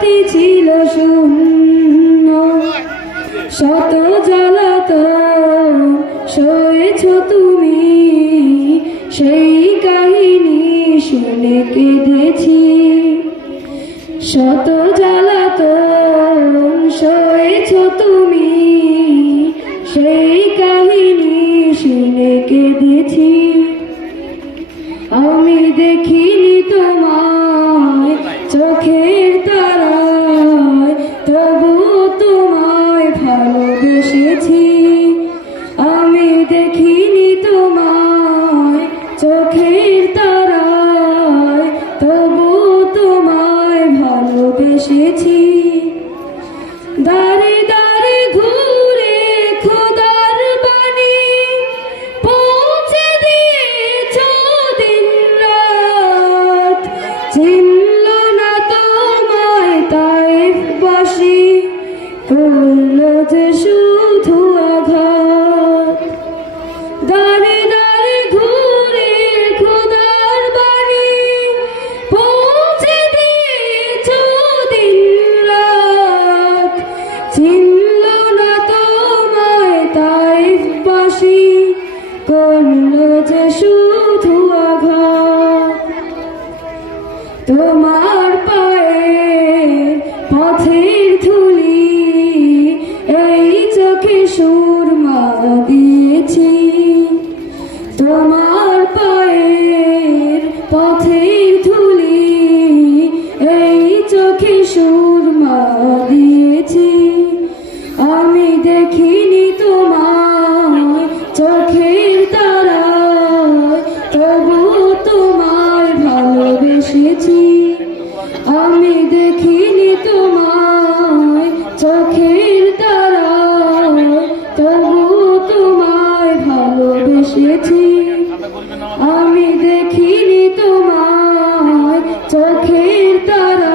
রাতি ছিল শূন্য, শত জ্বালাতন সয়েছ তুমি, সেই কাহিনী শুনে কেঁদেছি। শত জ্বালাতন সয়েছ তুমি, সেই কাহিনী শুনে কেঁদেছি। আমি দেখিনি তোমায় চোখের তারায়, তবুও তোমায় ভালোবেসেছি। আমি দেখিনি তোমায় চোখের তারায়, তবুও তোমায় ভালোবেসেছি। দাঁড়ে দাঁড়ে ঘুরে খোদার বাণী পৌঁছে দিয়েছ দিন রাত, চিনল না তোমায় তায়েফবাসী, করল যে শুধু আঘাত। দাঁড়ে দাঁড়ে ঘুরে খোদার বাণী পৌঁছে দিয়েছ দিন রাত, চিনল না তোমায় তায়েফবাসী, করল যে শুধু আঘাত। তোমার পায়ে পথের ধুলি, এই চোখে সুরমা দিয়েছি। তোমার পায়ের পথের ধুলি, এই চোখে সুরমা দিয়েছি। আমি দেখিনি তোমায় চোখের তারায়, তবুও তোমায় ভালোবেসেছি। আমি দেখিনি তোমায় চোখের তারায়, তবুও তোমায় ভালোবেসেছি। আমি দেখিনি তোমায় চোখের তারায়।